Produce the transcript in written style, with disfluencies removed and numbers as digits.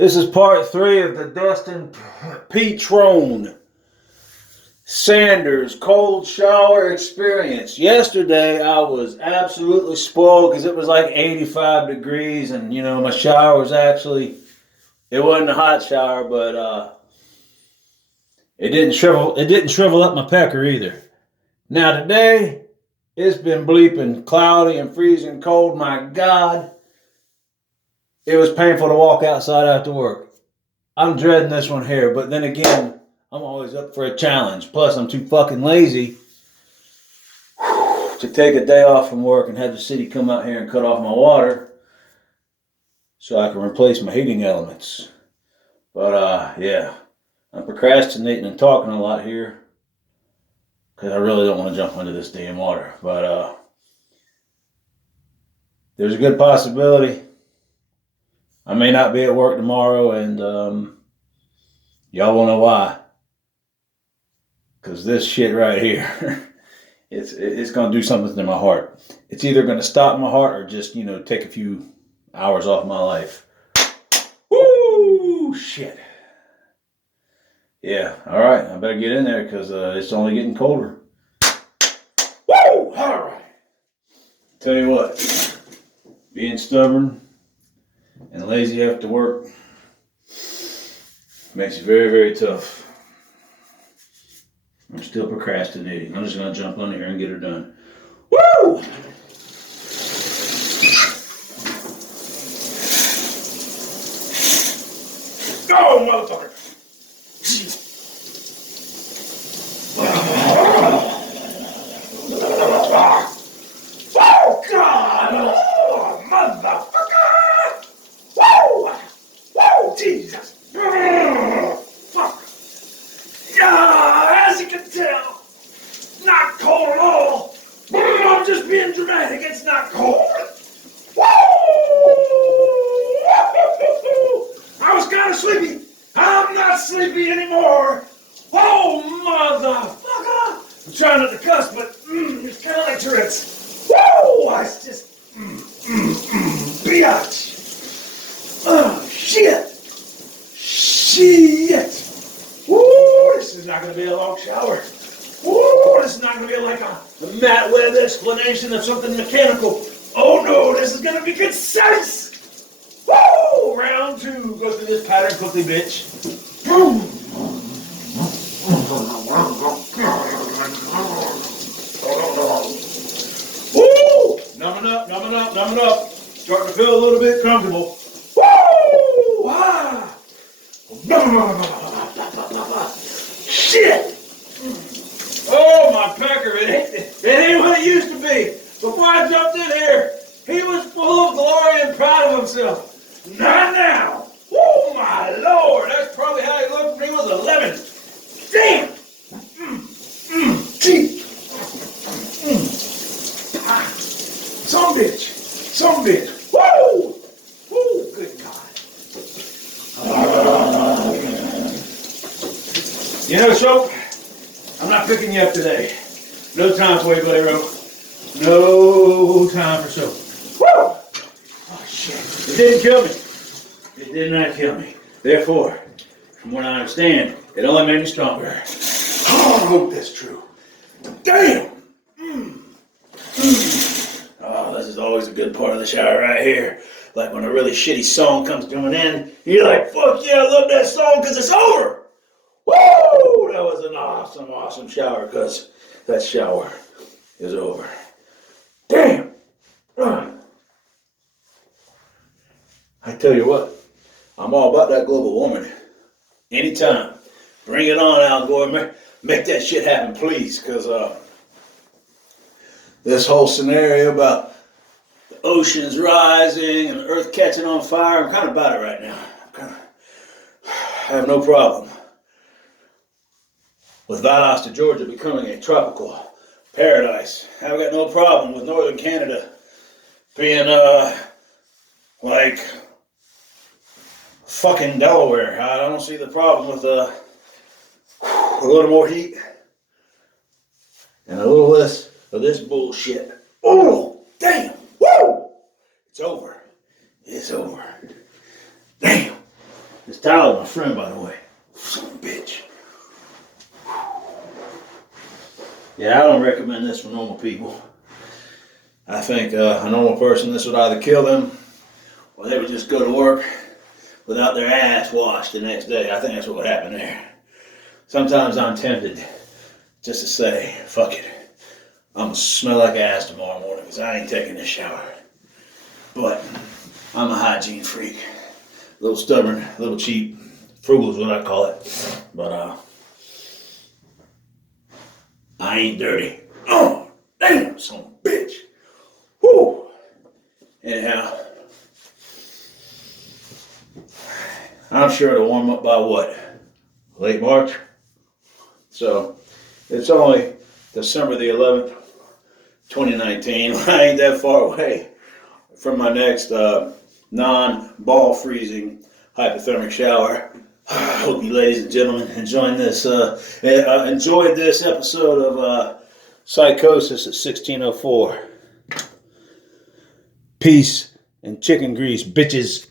This is part 3 of the Dustin Petrone Sanders cold shower experience. Yesterday I was absolutely spoiled because it was like 85 degrees and my shower was it wasn't a hot shower, but it didn't shrivel up my pecker either. Now today it's been bleeping cloudy and freezing cold. My God, it was painful to walk outside after work. I'm dreading this one here, but then again, I'm always up for a challenge. Plus, I'm too fucking lazy to take a day off from work and have the city come out here and cut off my water so I can replace my heating elements. But, yeah, I'm procrastinating and talking a lot here because I really don't want to jump into this damn water. But, there's a good possibility I may not be at work tomorrow, and y'all will know why. Because this shit right here, it's going to do something to my heart. It's either going to stop my heart or just, take a few hours off my life. Woo! Shit. Yeah, all right. I better get in there because it's only getting colder. Woo! All right. Tell you what, being stubborn and lazy after work makes it very, very tough. I'm still procrastinating. I'm just going to jump on here and get her done. Woo! Go, motherfucker! Oh, God! Oh, motherfucker! Whoa! Whoa, Jesus! Fuck! Yeah, as you can tell, not cold at all. I'm just being dramatic. It's not cold. Whoa! I was kind of sleepy. I'm not sleepy anymore. Oh, motherfucker! I'm trying not to cuss, but it's kind of like Tourette's. Whoa! It's just biatch. Oh, shit. Shit. Woo, this is not going to be a long shower. Woo, this is not going to be like a Matt Webb explanation of something mechanical. Oh no, this is going to be concise. Woo, round 2. Go through this pattern quickly, bitch. Boom. Woo, numbing up. Starting to feel a little bit comfortable. Woo, ah. Shit! Oh, my pecker, it ain't what it used to be. Before I jumped in here, he was full of glory and proud of himself. Not now. Oh, my Lord, that's probably how he looked when he was 11. Damn! Gee. Some bitch. Woo! Woo, good God. Soap, I'm not picking you up today. No time for you, buddy Rowe. No time for soap. Woo! Oh, shit. It didn't kill me. It did not kill me. Therefore, from what I understand, it only made me stronger. Oh, I hope that's true. Damn! Oh, this is always a good part of the shower right here. Like when a really shitty song comes to an end, you're like, fuck yeah, I love that song because it's over. Woo! That was an awesome shower because that shower is over. Damn! I tell you what, I'm all about that global warming. Anytime. Bring it on, Al Gore. Make that shit happen, please, because this whole scenario about the oceans rising and the earth catching on fire, I'm kind of about it right now. I have no problem with Valdosta, Georgia becoming a tropical paradise. I've got no problem with northern Canada being like fucking Delaware. I don't see the problem with a little more heat and a little less of this bullshit. Oh, damn! Woo! It's over. Damn! This towel is my friend, by the way. Son of a bitch. Yeah, I don't recommend this for normal people. I think a normal person, this would either kill them or they would just go to work without their ass washed the next day. I think that's what would happen there. Sometimes I'm tempted just to say, fuck it. I'm going to smell like ass tomorrow morning because I ain't taking this shower. But I'm a hygiene freak. A little stubborn, a little cheap. Frugal is what I call it. But I ain't dirty. Oh, damn, son of a bitch. Whew. Anyhow, I'm sure it'll warm up by what? Late March? So, it's only December the 11th, 2019. I ain't that far away from my next non-ball freezing hypothermic shower. I hope you ladies and gentlemen enjoyed this episode of Psychosis at 1604. Peace and chicken grease, bitches.